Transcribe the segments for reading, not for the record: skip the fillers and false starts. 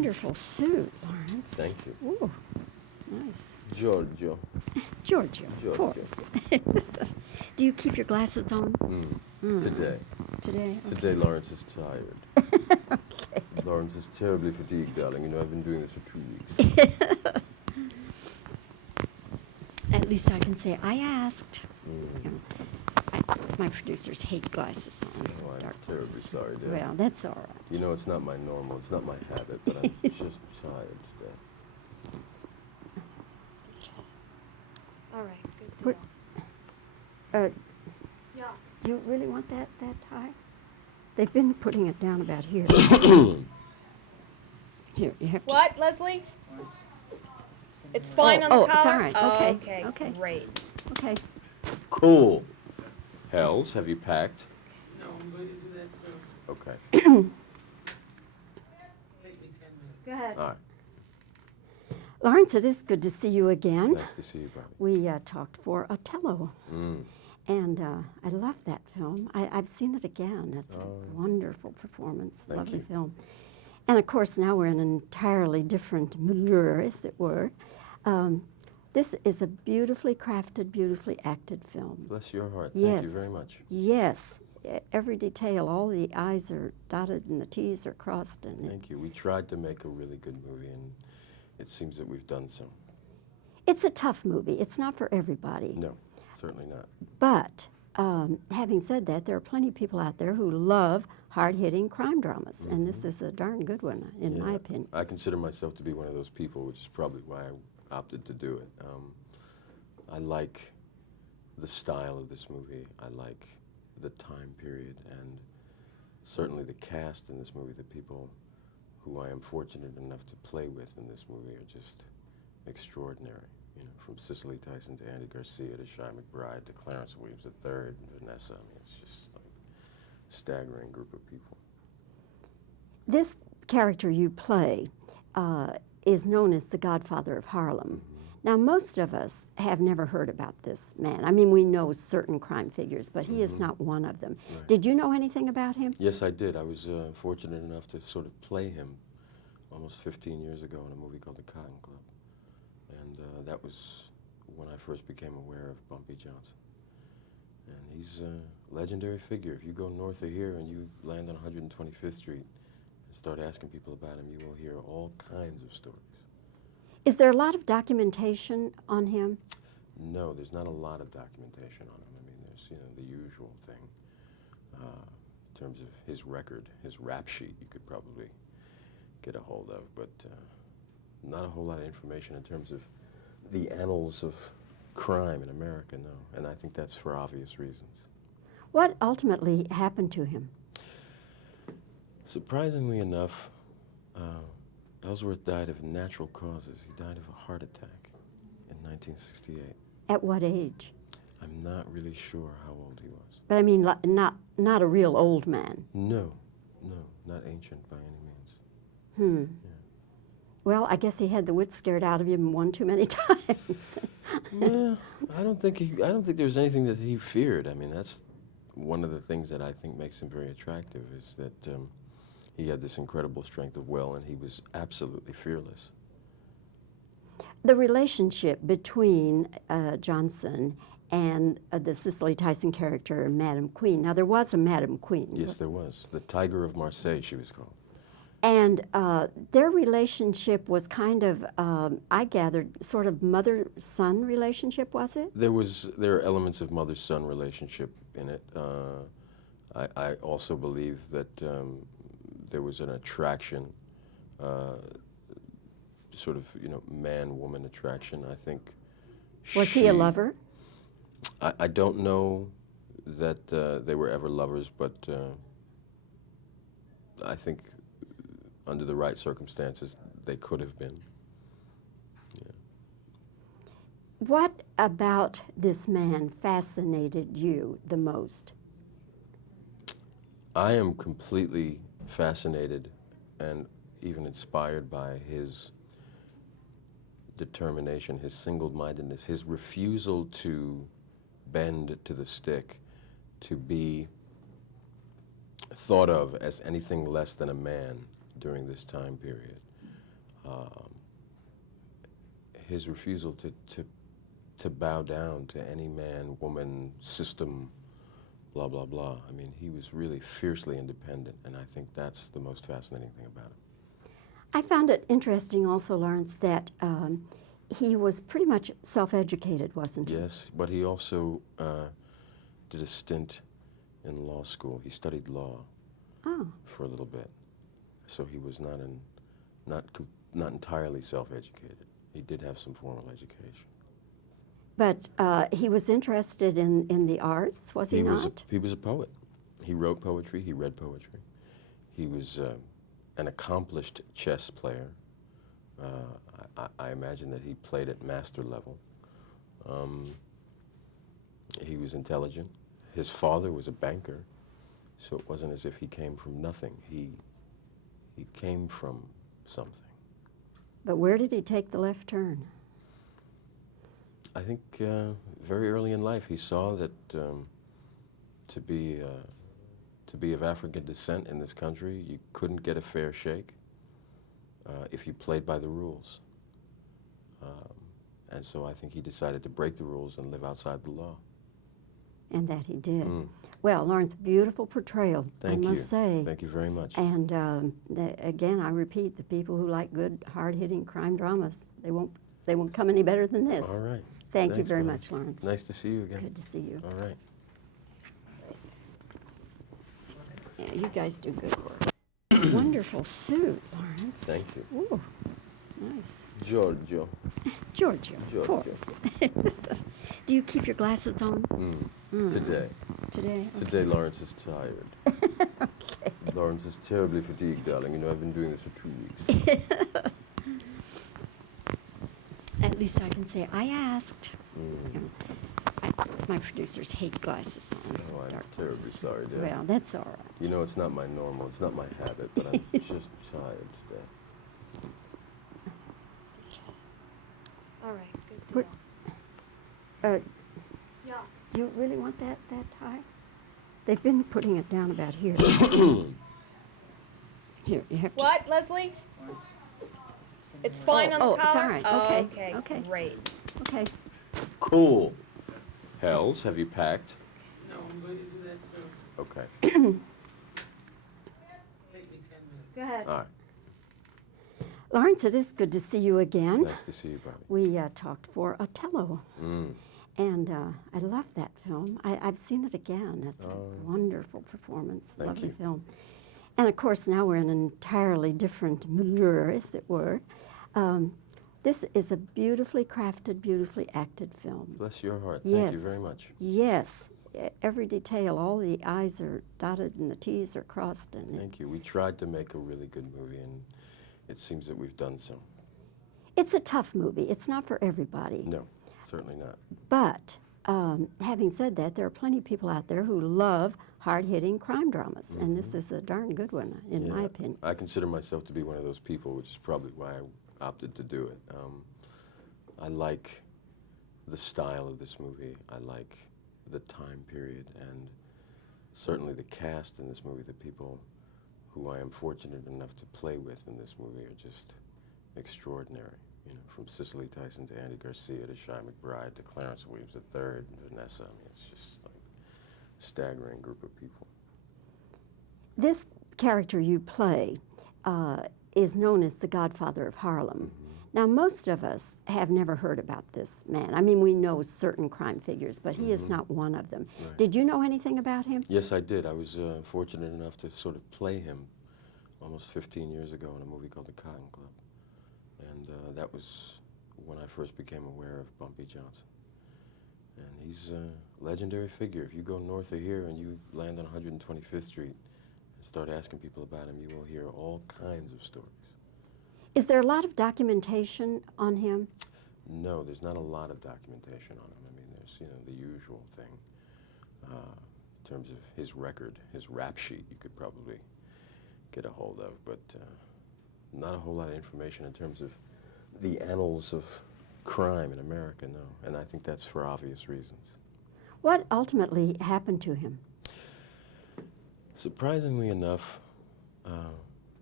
wonderful suit, Laurence. Thank you. Ooh, nice. Giorgio. Giorgio, of course. Do you keep your glasses on? Today. Today? Okay. Today, Laurence is tired. Okay. Laurence is terribly fatigued, darling. You know, I've been doing this for 2 weeks. At least I can say I asked. You know, my producers hate glasses on. Oh, I'm dark terribly glasses. sorry, dear. Well, that's all right. You know, it's not my normal, it's not my habit, but I'm just tired today. All right, good What- deal. Yeah. You really want that high? They've been putting it down about here. Here, you have to. What, Leslie? It's fine on the oh, collar? it's all right. Okay, Okay, okay. great. Okay. Cool. Hells, have you packed? No, I'm going to do that soon. Okay. Take me 10 minutes. Go ahead. All right. Lawrence, it is good to see you again. Nice to see you, Bobbie. We talked for Othello, Mm. and I love that film. I've seen it again. It's Oh. a wonderful performance, Thank lovely you. film. And of course, now we're in an entirely different milieu, as it were. This is a beautifully crafted, beautifully acted film. Bless your heart. Yes. Thank you very much. Yes, every detail, all the I's are dotted and the T's are crossed. And Thank you. We tried to make a really good movie, and it seems that we've done so. it's a tough movie. It's not for everybody. No, certainly not. But having said that, there are plenty of people out there who love hard-hitting crime dramas, and this is a darn good one, in my Yeah, opinion. I consider myself to be one of those people, which is probably why I opted to do it. I like the style of this movie. I like the time period, and certainly the cast in this movie, the people who I am fortunate enough to play with in this movie are just extraordinary. You know, from Cicely Tyson to Andy Garcia to Shai McBride to Clarence Williams III and Vanessa. I mean, it's just like a staggering group of people. This character you play is known as the Godfather of Harlem. Now, most of us have never heard about this man. I mean, we know certain crime figures, but he is not one of them. Right. Did you know anything about him? Yes, I did. I was fortunate enough to sort of play him almost 15 years ago in a movie called The Cotton Club. And that was when I first became aware of Bumpy Johnson. And he's a legendary figure. If you go north of here and you land on 125th Street and start asking people about him, you will hear all kinds of stories. Is there a lot of documentation on him? No, there's not a lot of documentation on him. I mean, there's, you know, the usual thing. In terms of his record, his rap sheet, you could probably get a hold of, but not a whole lot of information in terms of the annals of crime in America, no. And I think that's for obvious reasons. What ultimately happened to him? Surprisingly enough, Ellsworth died of natural causes. He died of a heart attack in 1968. At what age? I'm not really sure how old he was. But I mean, not a real old man. No, not ancient by any means. Yeah. Well, I guess he had the wits scared out of him one too many times. Yeah, I don't think there was anything that he feared. I mean, that's one of the things that I think makes him very attractive is that he had this incredible strength of will, and he was absolutely fearless. The relationship between Johnson and the Cicely Tyson character, Madame Queen. Now, there was a Madame Queen. Yes, there was. The Tiger of Marseille, she was called. And their relationship was kind of, I gathered, sort of mother-son relationship, was it? There are elements of mother-son relationship in it. I also believe that there was an attraction, sort of, you know, man-woman attraction. I think. Was he a lover? I don't know that they were ever lovers, but I think under the right circumstances, they could have been. Yeah. What about this man fascinated you the most? I am completely fascinated and even inspired by his determination, his single-mindedness, his refusal to bend to the stick, to be thought of as anything less than a man during this time period. his refusal to bow down to any man, woman, system, blah, blah, blah. I mean, he was really fiercely independent, and I think that's the most fascinating thing about him. I found it interesting also, Laurence, that he was pretty much self-educated, wasn't he? Yes, but he also did a stint in law school. He studied law for a little bit, so he was not entirely self-educated. He did have some formal education. But he was interested in the arts, was he not? He was a poet. He wrote poetry. He read poetry. He was an accomplished chess player. I imagine that he played at master level. He was intelligent. His father was a banker, so it wasn't as if he came from nothing. He came from something. But where did he take the left turn? I think very early in life he saw that to be of African descent in this country, you couldn't get a fair shake if you played by the rules. And so I think he decided to break the rules and live outside the law. And that he did. Well, Laurence, beautiful portrayal, I must say. Thank you very much. And again, I repeat, the people who like good, hard-hitting crime dramas, they won't come any better than this. All right. Thank you Thanks, very Bobbie. much, Laurence. Nice to see you again. Good to see you. All right. Yeah, you guys do good work. Wonderful suit, Laurence. Thank you. Ooh, nice. Giorgio. Giorgio, of Giorgio. course. Do you keep your glasses on Today. today? Today, Laurence is tired. Okay. Laurence is terribly fatigued, darling. You know, I've been doing this for 2 weeks. At least I can say I asked. You know, my producers hate glasses on. Oh, I'm dark terribly glasses. sorry, dear. Well, that's all right. You know, it's not my normal, it's not my habit, but I'm just tired today. All right, good We're- deal. Yeah. You really want that high? They've been putting it down about here. Here, you have to. What, Leslie? It's fine on the oh, collar? it's all right. Okay, Okay, okay. great. Okay. Cool. Hells, have you packed? No, I'm going to do that soon. Okay. Take me 10 minutes. Go ahead. All right. Lawrence, it is good to see you again. Nice to see you, Bobbie. We talked for Othello, Mm. and I love that film. I've seen it again. It's a wonderful performance, Thank lovely you. film. And of course, now we're in an entirely different milieu, as it were. This is a beautifully crafted, beautifully acted film. Bless your heart. Yes. Thank you very much. Yes, every detail, all the I's are dotted and the T's are crossed. And Thank you. We tried to make a really good movie, and it seems that we've done so. it's a tough movie. It's not for everybody. No, certainly not. But having said that, there are plenty of people out there who love hard-hitting crime dramas, and this is a darn good one, in my Yeah, opinion. I consider myself to be one of those people, which is probably why I opted to do it. I like the style of this movie. I like the time period, and certainly the cast in this movie, the people who I am fortunate enough to play with in this movie are just extraordinary. You know, from Cicely Tyson to Andy Garcia to Shai McBride to Clarence Williams III and Vanessa. I mean, it's just like a staggering group of people. This character you play is known as the Godfather of Harlem. Now, most of us have never heard about this man. I mean, we know certain crime figures, but he is not one of them. Right. Did you know anything about him? Yes, I did. I was fortunate enough to sort of play him almost 15 years ago in a movie called The Cotton Club. And that was when I first became aware of Bumpy Johnson. And he's a legendary figure. If you go north of here and you land on 125th Street and start asking people about him, you will hear all kinds of stories. Is there a lot of documentation on him? No, there's not a lot of documentation on him. I mean, there's, you know, the usual thing. In terms of his record, his rap sheet, you could probably get a hold of, but not a whole lot of information in terms of the annals of crime in America, no. And I think that's for obvious reasons. What ultimately happened to him? Surprisingly enough,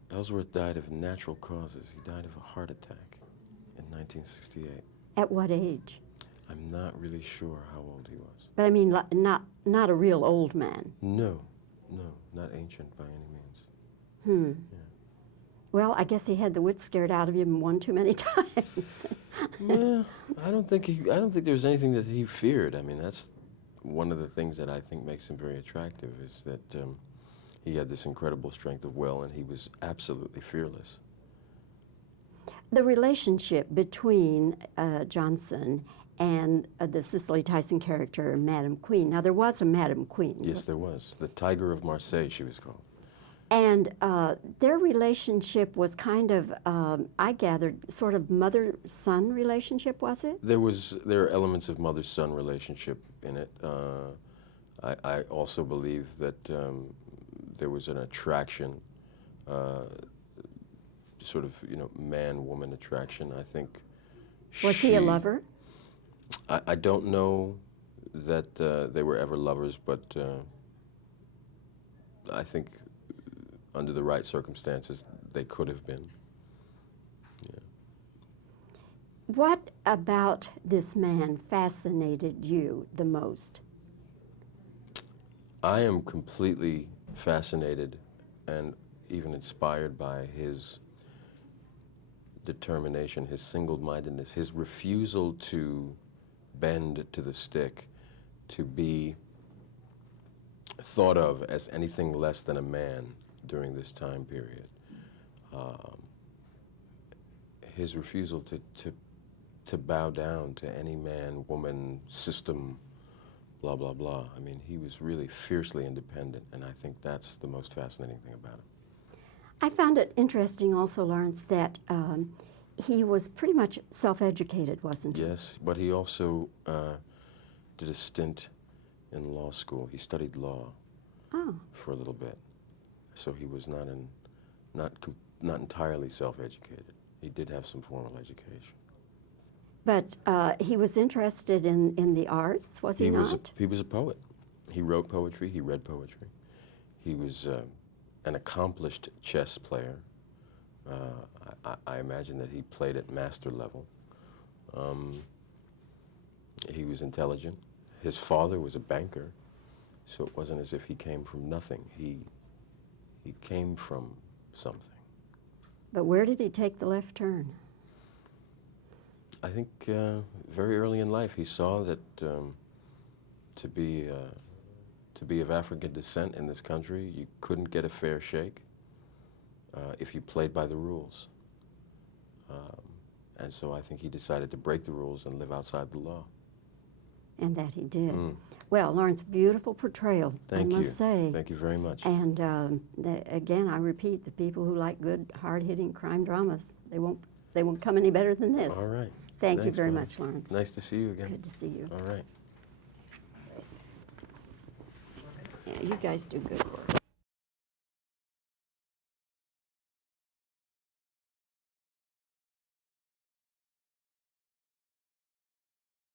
Ellsworth died of natural causes. He died of a heart attack in 1968. At what age? I'm not really sure how old he was. But I mean, not a real old man. No, not ancient by any means. Hmm. Yeah. Well, I guess he had the wits scared out of him one too many times. Yeah, I don't think there was anything that he feared. I mean, that's one of the things that I think makes him very attractive is that he had this incredible strength of will, and he was absolutely fearless. The relationship between Johnson and the Cicely Tyson character, Madame Queen. Now, there was a Madame Queen. Yes, there was. The Tiger of Marseille, she was called. And their relationship was kind of, I gathered, sort of mother-son relationship, was it? There are elements of mother-son relationship in it. I also believe that there was an attraction, sort of, man-woman attraction. I think. Was he a lover? I don't know that they were ever lovers, but I think under the right circumstances, they could have been. Yeah. What about this man fascinated you the most? I am completely fascinated and even inspired by his determination, his single-mindedness, his refusal to bend to the stick, to be thought of as anything less than a man during this time period. His refusal to bow down to any man, woman, system, blah, blah, blah. I mean, he was really fiercely independent, and I think that's the most fascinating thing about him. I found it interesting also, Laurence, that he was pretty much self-educated, wasn't he? Yes, but he also did a stint in law school. He studied law for a little bit, so he was not entirely self-educated. He did have some formal education. But he was interested in the arts, was he not? He was a poet. He wrote poetry. He read poetry. He was an accomplished chess player. I imagine that he played at master level. He was intelligent. His father was a banker, so it wasn't as if he came from nothing. He came from something. But where did he take the left turn? I think very early in life he saw that to be of African descent in this country, you couldn't get a fair shake if you played by the rules. And so I think he decided to break the rules and live outside the law. And that he did. Well, Laurence, beautiful portrayal, I must say. Thank you very much. And again, I repeat, the people who like good, hard-hitting crime dramas, they won't come any better than this. All right. Thank you Thanks, very Bobbie. much, Laurence. Nice to see you again. Good to see you. All right. Yeah, you guys do good work.